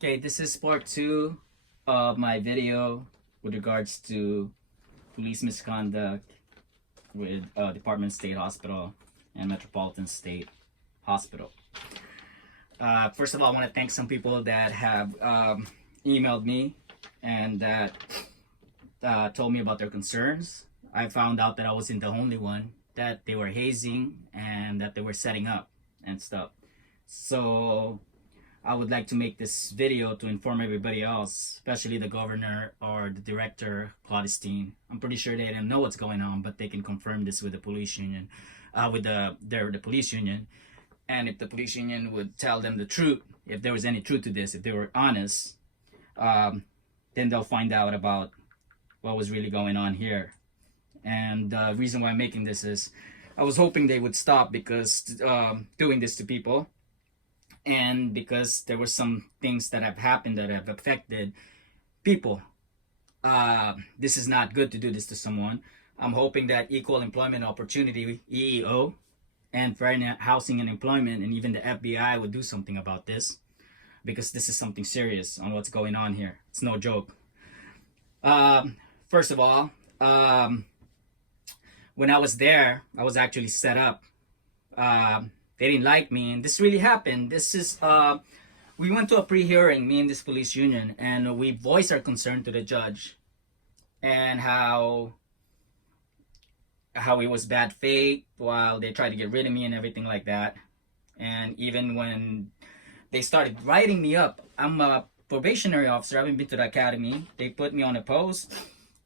Okay, this is part two of my video with regards to police misconduct with Department State Hospital and Metropolitan State Hospital. First of all, I want to thank some people that have emailed me and that told me about their concerns. I found out that I wasn't the only one, that they were hazing and that they were setting up and stuff. So I would like to make this video to inform everybody else, especially the governor or the director, Claudistine. I'm pretty sure they don't know what's going on, but they can confirm this with the police union, with the police union. And if the police union would tell them the truth, if there was any truth to this, if they were honest, then they'll find out about what was really going on here. And the reason why I'm making this is I was hoping they would stop because doing this to people, and because there were some things that have happened that have affected people. This is not good to do this to someone. I'm hoping that Equal Employment Opportunity, EEO, and Fair Housing and Employment, and even the FBI would do something about this, because this is something serious on what's going on here. It's no joke. First of all, when I was there, I was actually set up. They didn't like me, and this really happened. This is we went to a pre-hearing, me and this police union, and we voiced our concern to the judge, and how it was bad faith while they tried to get rid of me and everything like that. And even when they started writing me up, I'm a probationary officer. I haven't been to the academy. They put me on a post,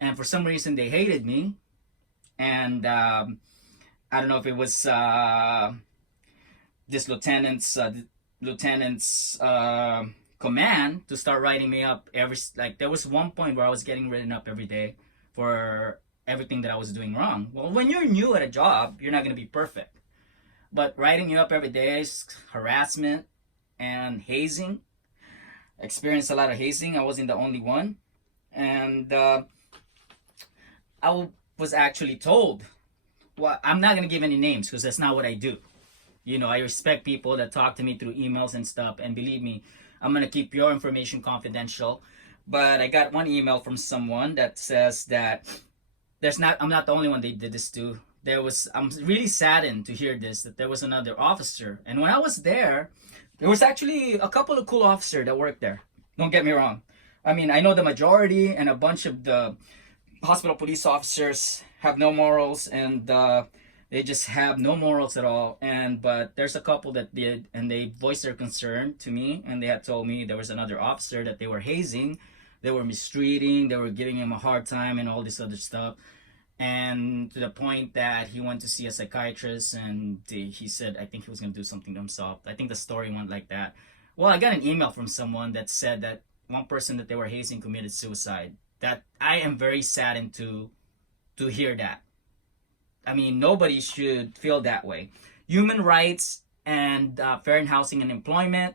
and for some reason they hated me. And I don't know if it was this lieutenant's command to start writing me up there was one point where I was getting written up every day for everything that I was doing wrong. Well, when you're new at a job, you're not going to be perfect, but writing you up every day is harassment and hazing. I experienced a lot of hazing. I wasn't the only one. And I was actually told, well, I'm not going to give any names because that's not what I do. You know, I respect people that talk to me through emails and stuff, and believe me, I'm going to keep your information confidential. But I got one email from someone that says that I'm not the only one they did this to. I'm really saddened to hear this, that there was another officer. And when I was there was actually a couple of cool officers that worked there. Don't get me wrong. I mean, I know the majority and a bunch of the hospital police officers have no morals, and they just have no morals at all. But there's a couple that did, and they voiced their concern to me, and they had told me there was another officer that they were hazing, they were mistreating, they were giving him a hard time and all this other stuff. And to the point that he went to see a psychiatrist, and he said, I think he was going to do something to himself. I think the story went like that. Well, I got an email from someone that said that one person that they were hazing committed suicide. That I am very saddened to hear that. I mean, nobody should feel that way. Human rights and fair housing and employment,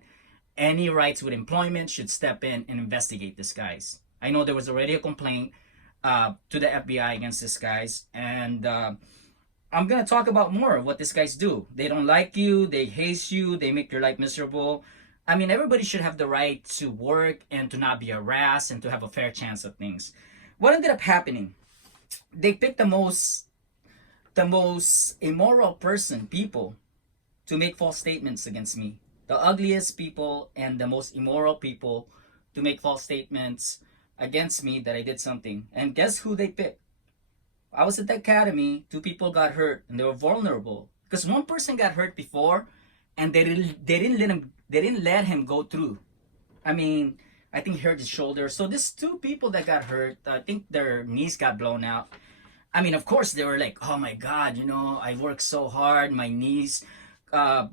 any rights with employment should step in and investigate these guys. I know there was already a complaint to the FBI against these guys, and I'm going to talk about more of what these guys do. They don't like you, they hate you, they make your life miserable. I mean, everybody should have the right to work and to not be harassed and to have a fair chance of things. What ended up happening? They picked the most immoral people to make false statements against me. The ugliest people and the most immoral people to make false statements against me that I did something. And guess who they picked? I was at the academy, 2 people got hurt, and they were vulnerable. Because one person got hurt before, and they didn't let him go through. I mean, I think he hurt his shoulder. So these 2 people that got hurt, I think their knees got blown out. I mean, of course, they were like, oh my God, I worked so hard, my knees got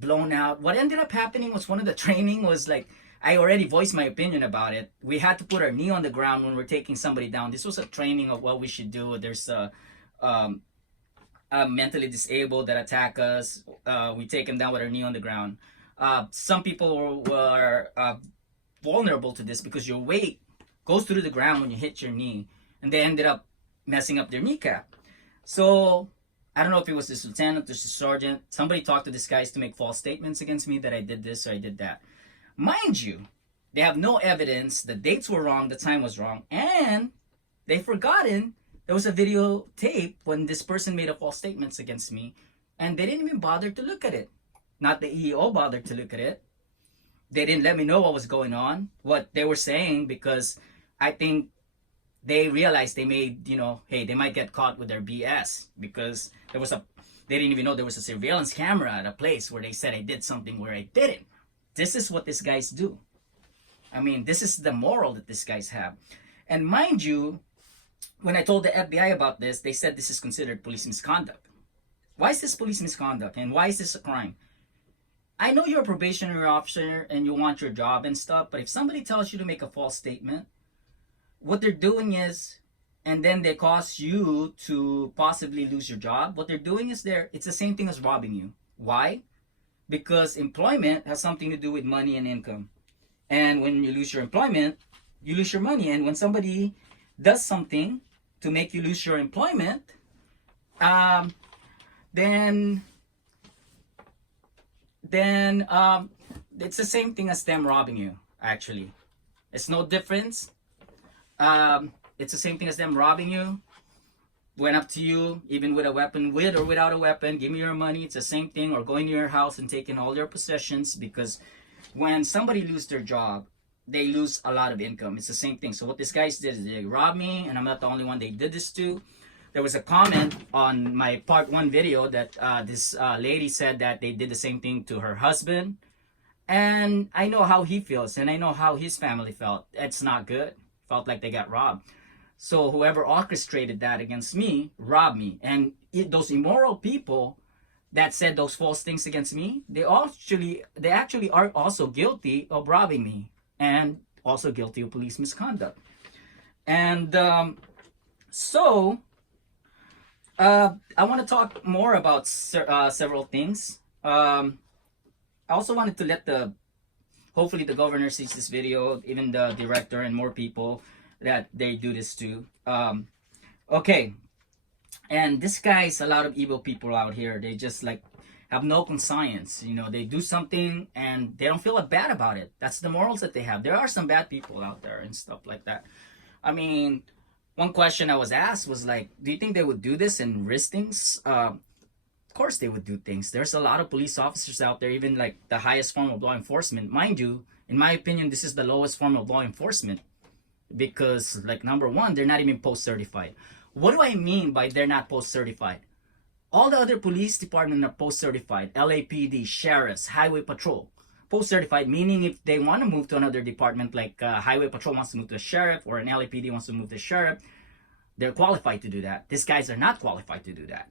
blown out. What ended up happening was one of the training was like, I already voiced my opinion about it. We had to put our knee on the ground when we're taking somebody down. This was a training of what we should do. There's a mentally disabled that attack us. We take them down with our knee on the ground. Some people were vulnerable to this because your weight goes through the ground when you hit your knee, and they ended up messing up their kneecap. So I don't know if it was this lieutenant or the sergeant. Somebody talked to these guys to make false statements against me that I did this or I did that. Mind you, they have no evidence. The dates were wrong, the time was wrong, and they've forgotten there was a videotape when this person made a false statements against me, and they didn't even bother to look at it. Not the EEO bothered to look at it. They didn't let me know what was going on, what they were saying, because I think they realized they made, hey, they might get caught with their BS, because they didn't even know there was a surveillance camera at a place where they said I did something where I didn't. This is what these guys do. I mean, this is the moral that these guys have. And mind you, when I told the FBI about this, they said this is considered police misconduct. Why is this police misconduct? And why is this a crime? I know you're a probationary officer and you want your job and stuff, but if somebody tells you to make a false statement, what they're doing is, and then they cause you to possibly lose your job, what they're doing is it's the same thing as robbing you. Why? Because employment has something to do with money and income. And when you lose your employment, you lose your money. And when somebody does something to make you lose your employment, then it's the same thing as them robbing you, actually. It's no difference. It's the same thing as them robbing you. Went up to you, even with a weapon, with or without a weapon, give me your money. It's the same thing. Or going to your house and taking all your possessions, because when somebody loses their job, they lose a lot of income. It's the same thing. So what these guys did is they robbed me, and I'm not the only one they did this to. There was a comment on my part 1 video that this lady said that they did the same thing to her husband. And I know how he feels, and I know how his family felt. It's not good. Felt like they got robbed. So whoever orchestrated that against me robbed me. And those immoral people that said those false things against me, they actually are also guilty of robbing me, and also guilty of police misconduct. And so I want to talk more about several things. I also wanted to let hopefully the governor sees this video, even the director and more people that they do this to. Okay. And this guy's a lot of evil people out here. They just have no conscience. They do something and they don't feel bad about it. That's the morals that they have. There are some bad people out there and stuff like that. I mean, one question I was asked was do you think they would do this and risk things? Of course they would do things. There's a lot of police officers out there, even the highest form of law enforcement. Mind you, in my opinion, this is the lowest form of law enforcement, because number one, they're not even post-certified. What do I mean by they're not post-certified? All the other police departments are post-certified. LAPD, sheriffs, highway patrol. Post-certified, meaning if they want to move to another department, highway patrol wants to move to a sheriff, or an LAPD wants to move to a sheriff, they're qualified to do that. These guys are not qualified to do that.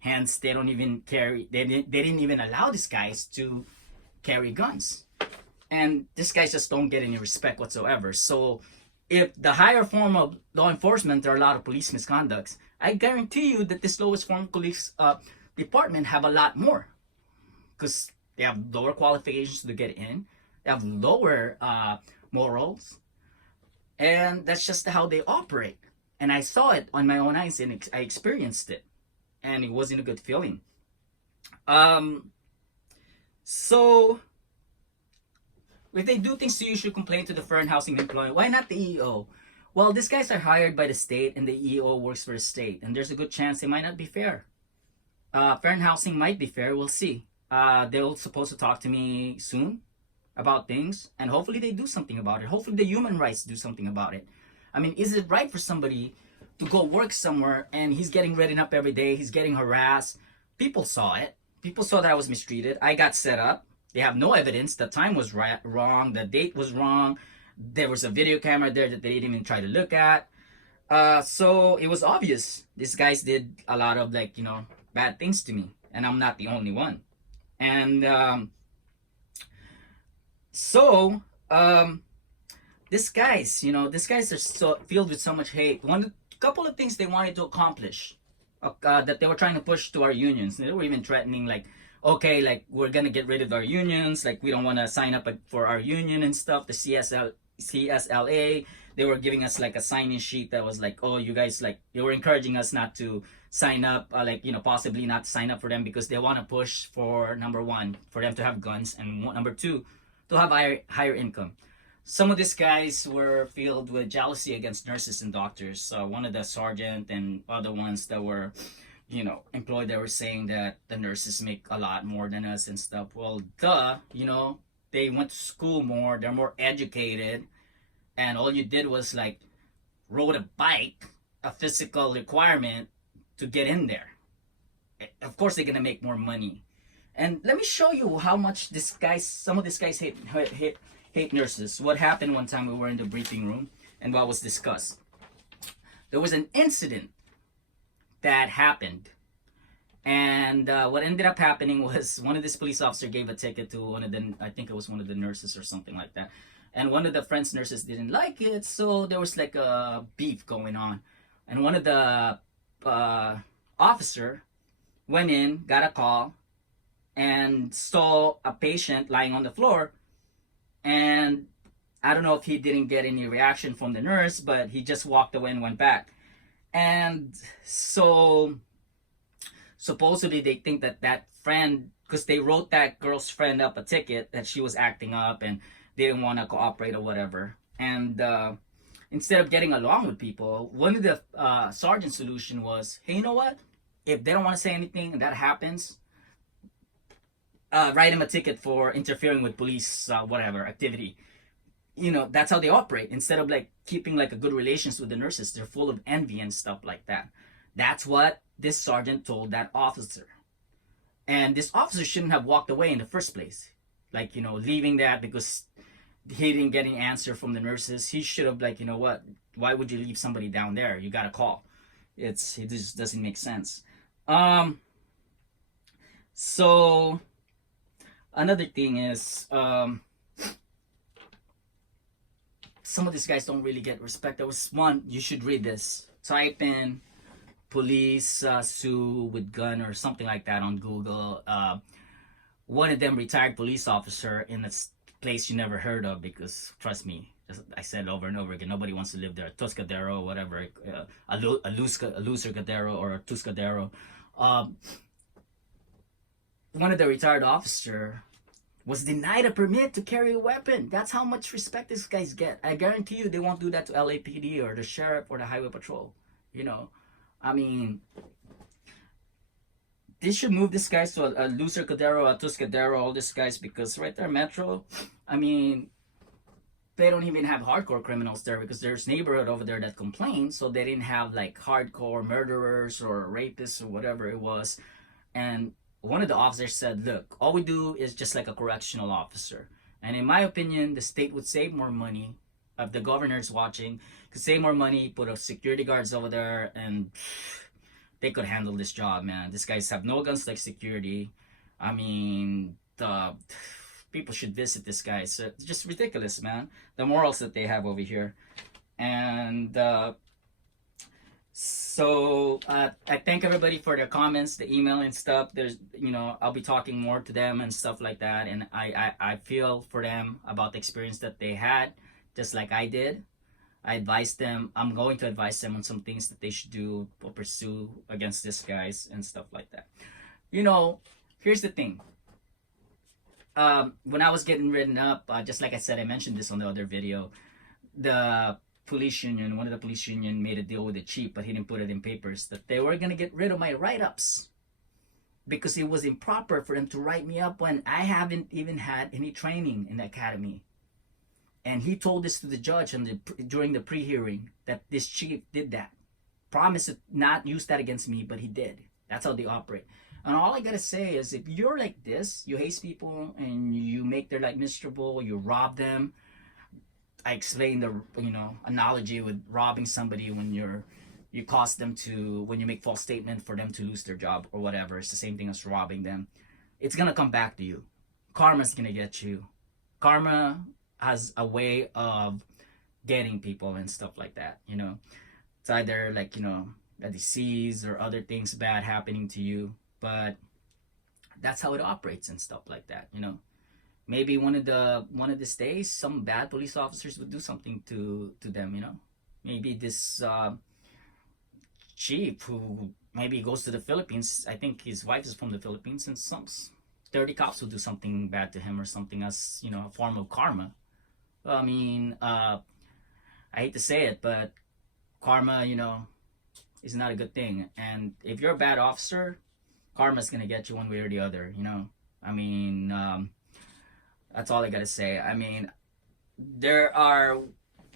Hence, they don't even carry, they didn't even allow these guys to carry guns. And these guys just don't get any respect whatsoever. So if the higher form of law enforcement, there are a lot of police misconducts, I guarantee you that this lowest form of police department have a lot more, because they have lower qualifications to get in, they have lower morals, and that's just how they operate. And I saw it on my own eyes, and I experienced it, and it wasn't a good feeling. So if they do things to you, you should complain to the Fair and Housing Employment. Why not the EEO? Well, these guys are hired by the state, and the EEO works for the state, and there's a good chance they might not be fair. Fair and Housing might be fair. We'll see. They're supposed to talk to me soon about things, and hopefully they do something about it. Hopefully the human rights do something about it. I mean, is it right for somebody to go work somewhere and he's getting written up every day, he's getting harassed? People saw it. People saw that I was mistreated. I got set up. They have no evidence. The time was wrong. The date was wrong. There was a video camera there that they didn't even try to look at. So it was obvious. These guys did a lot of bad things to me, and I'm not the only one. And these guys are so filled with so much hate. Couple of things they wanted to accomplish, that they were trying to push to our unions. They were even threatening, okay, we're gonna get rid of our unions, we don't want to sign up for our union and stuff. The CSLA, they were giving us a sign-in sheet that was oh, you guys they were encouraging us not to sign up, possibly not to sign up for them, because they want to push for, number one, for them to have guns, and number two, to have higher income. Some of these guys were filled with jealousy against nurses and doctors. One of the sergeant and other ones that were, employed, they were saying that the nurses make a lot more than us and stuff. Well, they went to school more, they're more educated, and all you did was like rode a bike, a physical requirement to get in there. Of course, they're gonna make more money. And let me show you how much some of these guys hate nurses. What happened one time we were in the briefing room and what was discussed. There was an incident that happened. And what ended up happening was one of these police officers gave a ticket to I think it was one of the nurses or something like that. And one of the French nurses didn't like it, so there was like a beef going on. And one of the officer went in, got a call, and saw a patient lying on the floor. And I don't know if he didn't get any reaction from the nurse, but he just walked away and went back. And so supposedly they think that friend, because they wrote that girl's friend up a ticket that she was acting up and they didn't want to cooperate or whatever. And instead of getting along with people, one of the sergeant's solution was, hey, you know what? If they don't want to say anything and that happens, write him a ticket for interfering with police whatever activity. That's how they operate. Instead of like keeping like a good relations with the nurses, they're full of envy and stuff like that. That's what this sergeant told that officer. And this officer shouldn't have walked away in the first place. Like, leaving that because he didn't get an answer from the nurses. He should have like, you know what? Why would you leave somebody down there? You got a call. It just doesn't make sense. So another thing is, some of these guys don't really get respect. There was one, you should read this. Type in police sue with gun or something like that on Google. One of them retired police officer in a place you never heard of, because trust me, I said it over and over again, nobody wants to live there. Tuscadero, whatever, a Lucercadero or a Tuscadero. One of the retired officer was denied a permit to carry a weapon. That's how much respect these guys get. I guarantee you they won't do that to LAPD or the sheriff or the highway patrol. I mean, they should move these guys to a Lucercadero, a Tuscadero, all these guys, because right there, Metro, I mean, they don't even have hardcore criminals there, because there's neighborhood over there that complain, so they didn't have like hardcore murderers or rapists or whatever it was. And one of the officers said, look, all we do is just like a correctional officer. And in my opinion, the state would save more money, if the governor's watching, could save more money, put up security guards over there, and they could handle this job, man. These guys have no guns like security. I mean, the people should visit this guy. It's just ridiculous, man. The morals that they have over here. And so I thank everybody for their comments, the email and stuff. There's, I'll be talking more to them and stuff like that. And I feel for them about the experience that they had, just like I did. I'm going to advise them on some things that they should do or pursue against these guys and stuff like that. Here's the thing. When I was getting written up, just like I said, I mentioned this on the other video, one of the police union made a deal with the chief, but he didn't put it in papers, that they were going to get rid of my write-ups because it was improper for them to write me up when I haven't even had any training in the academy. And he told this to the judge during the pre-hearing, that this chief did that. Promised to not use that against me, but he did. That's how they operate. And all I gotta say is, if you're like this, you hate people and you make their life miserable, you rob them. I explained the analogy with robbing somebody when you make false statement for them to lose their job or whatever. It's the same thing as robbing them. It's gonna come back to you. Karma's gonna get you. Karma has a way of getting people and stuff like that. It's either like a disease or other things bad happening to you, but that's how it operates and stuff like that. Maybe one of these days some bad police officers would do something to them. Maybe this chief who maybe goes to the Philippines, I think his wife is from the Philippines, and 30 cops will do something bad to him or something as, a form of karma. I mean, I hate to say it, but karma, is not a good thing. And if you're a bad officer, karma's gonna get you one way or the other. I mean, that's all I gotta say. I mean, there are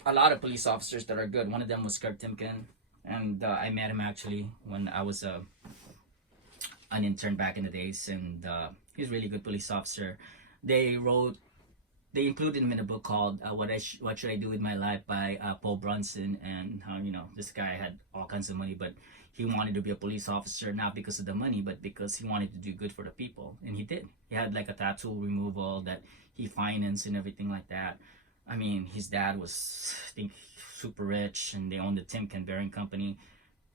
a lot of police officers that are good. One of them was Kurt Timken, and I met him actually when I was an intern back in the days, and he's a really good police officer. They wrote, they included him in a book called "What Should I Do with My Life" by Paul Brunson, and how this guy had all kinds of money, but he wanted to be a police officer not because of the money, but because he wanted to do good for the people, and he did. He had like a tattoo removal that he financed and everything like that. I mean, his dad was, I think, super rich, and they owned the Timken Bearing Company,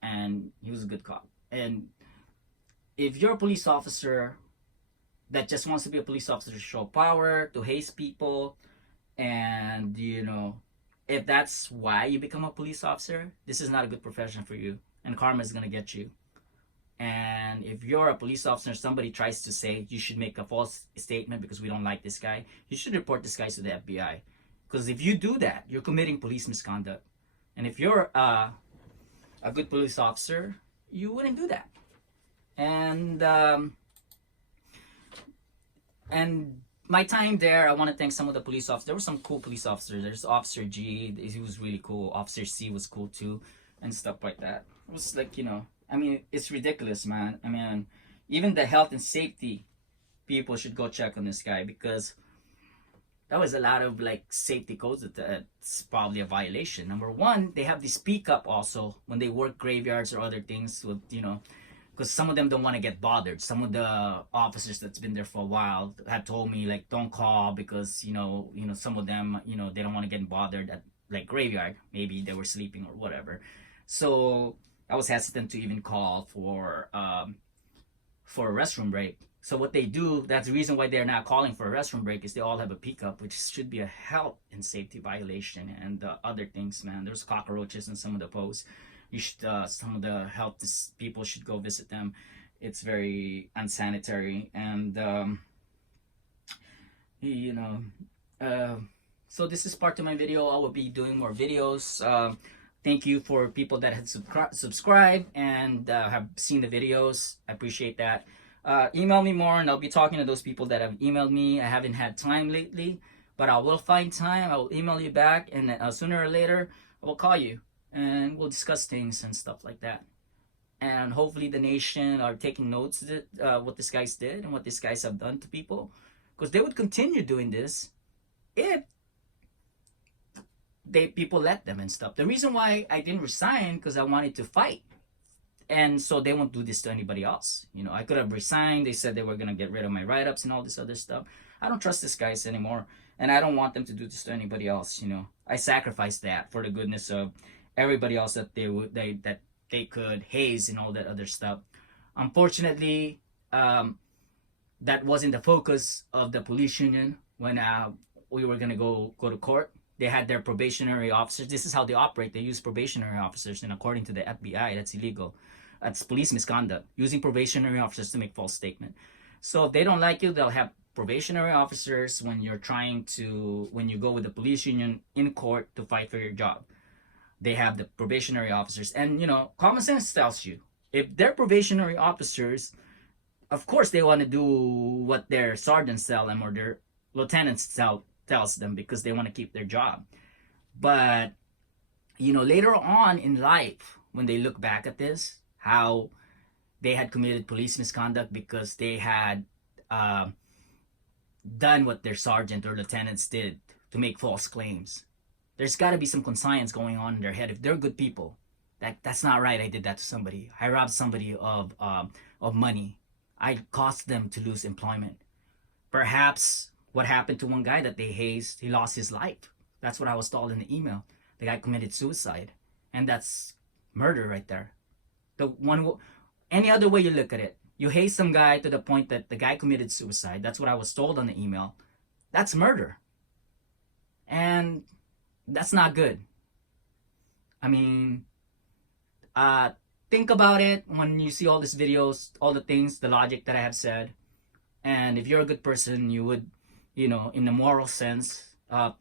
and he was a good cop. And if you're a police officer that just wants to be a police officer to show power, to haze people, and if that's why you become a police officer, this is not a good profession for you, and karma is gonna get you. And if you're a police officer, somebody tries to say you should make a false statement because we don't like this guy, you should report this guy to the FBI. Because if you do that, you're committing police misconduct. And if you're a good police officer, you wouldn't do that. And my time there, I want to thank some of the police officers. There were some cool police officers. There's Officer G, he was really cool. Officer C was cool too, and stuff like that. It was like, I mean, it's ridiculous, man. I mean, even the health and safety people should go check on this guy, because that was a lot of like safety codes that's probably a violation. Number one, they have the speak up also when they work graveyards or other things with, because some of them don't want to get bothered. Some of the officers that's been there for a while have told me like, don't call because some of them they don't want to get bothered at like graveyard. Maybe they were sleeping or whatever. So I was hesitant to even call for a restroom break. So what they do, that's the reason why they're not calling for a restroom break, is they all have a pickup, which should be a health and safety violation. And other things, man, there's cockroaches in some of the posts. You should some of the health people should go visit them. It's very unsanitary. And so this is part of my video. I will be doing more videos. Thank you for people that had subscribed and have seen the videos. I appreciate that. Email me more, and I'll be talking to those people that have emailed me. I haven't had time lately, but I will find time. I will email you back, and sooner or later, I will call you, and we'll discuss things and stuff like that. And hopefully the nation are taking notes of what these guys did and what these guys have done to people, because they would continue doing this if people let them and stuff. The reason why I didn't resign, because I wanted to fight. And so they won't do this to anybody else. I could have resigned. They said they were going to get rid of my write-ups and all this other stuff. I don't trust these guys anymore. And I don't want them to do this to anybody else. I sacrificed that for the goodness of everybody else that they could haze and all that other stuff. Unfortunately, that wasn't the focus of the police union when we were going to go to court. They had their probationary officers. This is how they operate. They use probationary officers, and according to the FBI, that's illegal. That's police misconduct, using probationary officers to make false statement. So if they don't like you, they'll have probationary officers when you go with the police union in court to fight for your job. They have the probationary officers, and common sense tells you, if they're probationary officers, of course they want to do what their sergeants tell them or their lieutenants tells them, because they want to keep their job. But later on in life, when they look back at this, how they had committed police misconduct because they had done what their sergeant or lieutenants did to make false claims. There's got to be some conscience going on in their head. If they're good people, that's not right. I did that to somebody. I robbed somebody of money. I caused them to lose employment. Perhaps what happened to one guy that they hazed, he lost his life. That's what I was told in the email. The guy committed suicide, and that's murder right there. Any other way you look at it, you haze some guy to the point that the guy committed suicide. That's what I was told on the email. That's murder, and that's not good. I mean, think about it when you see all these videos, all the things, the logic that I have said, And if you're a good person, you would, in the moral sense,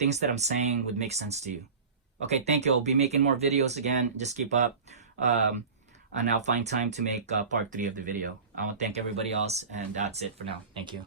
things that I'm saying would make sense to you. Okay, thank you. I'll be making more videos again. Just keep up. And I'll find time to make part 3 of the video. I want to thank everybody else, and that's it for now. Thank you.